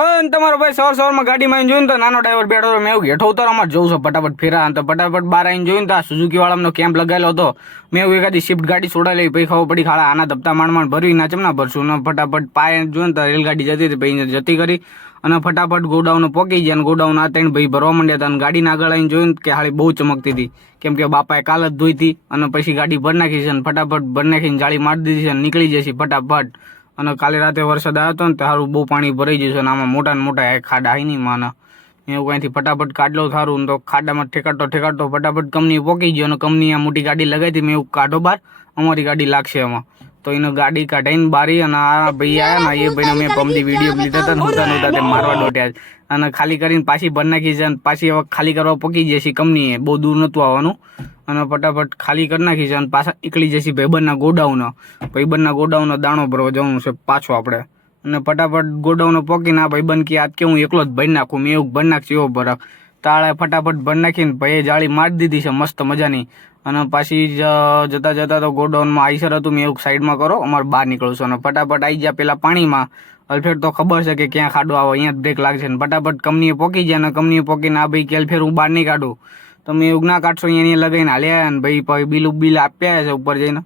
અને તમારો ભાઈ સવારમાં ગાડીમાં જોયું તો નાનો ડ્રાઈવર બેઠો હતો. મેં એવું હેઠો ઉતારો અમારે જવું છે ફટાફટ ફેરા. તો ફટાફટ બહાર આવીને જોયું તો આ સુઝુકી વાળાનો કેમ્પ લગાવેલો હતો. મેં એવું એકાદી શિફ્ટ ગાડી છોડા લઈ, પછી ખબર પડી ખાડા આના ધપતા માંડ ભરવી ના ચમના ભરશું. અને ફટાફટ પાય જોયું તો રેલગાડી જતી હતી, પછી જતી કરી અને ફટાફટ ગોડાઉન પોકી ગયા. અને ગોડાઉન આ ત્રણ ભાઈ ભરવા માંડ્યા હતા. અને ગાડીના આગળ આવીને જોયું કે હાળી બહુ ચમકતી હતી, કેમ કે બાપાએ કાલ જ ધોઈ હતી. અને પછી ગાડી ભર નાખી છે અને ફટાફટ ભર નાખીને જાળી મારી દીધી છે અને નીકળી જશે ફટાફટ. અને કાલે રાતે વરસાદ આવ્યો હતો ને તારું બહુ પાણી ભરાઈ જશે. અને આમાં મોટા ને મોટા ખાડા આવી નહીં માના. એવું કંઈથી ફટાફટ કાઢલો થારું તો ખાડામાં ઠેકાડતો ફટાફટ કંપની પોકી ગયો. અને કંપની આ મોટી ગાડી લગાવી મેં એવું કાઢો બાર, અમારી ગાડી લાગશે એમાં. તો એને ગાડી કાઢીને બારી અને આ ભાઈ આવ્યા ને એ ભાઈને મેં પમદી વિડીયો લીધા હતા ને નહોતા તે મારવા દોટ્યા. અને ખાલી કરીને પાછી ભર નાખી છે. અને પાછી હવે ખાલી કરવા પકી જશે કંપનીએ, બહુ દૂર નહોતું આવવાનું. અને ફટાફટ ખાલી કરી નાખી છે અને પાછા નીકળી જશે ભાઈબંધના ગોડાઉન દાણો ભરવા જવાનું છે પાછો આપણે. અને ફટાફટ ગોડાઉન પોકીને આ ભાઈબંધ કે આજ કે હું એકલો જ ભરી નાખું. મેં એવું ભરી નાખશે એવો ભરાક તાળે ફટાફટ ભરી નાખીને ભાઈએ જાળી મારી દીધી છે મસ્ત મજાની. અને પાછી જતા તો ગોડાઉનમાં આઈસર હતું. મેં એવું સાઈડમાં કરો, અમારે બહાર નીકળું છું. અને ફટાફટ આવી ગયા પેલા પાણીમાં. અલ્ફેર તો ખબર છે કે ક્યાં ખાડો આવે, અહીંયા જ બ્રેક લાગશે. ને ફટાફટ કંપનીએ પોકી ગયા. અને કંપનીએ પોકીને આ ભાઈ કે અલ્ફેર હું બહાર નહીં કાઢું. તમે એવું ના કાઢશો અહીંયા લગાવીને હાલ્યા. અને ભાઈ બિલ આપ્યા છે ઉપર જઈને.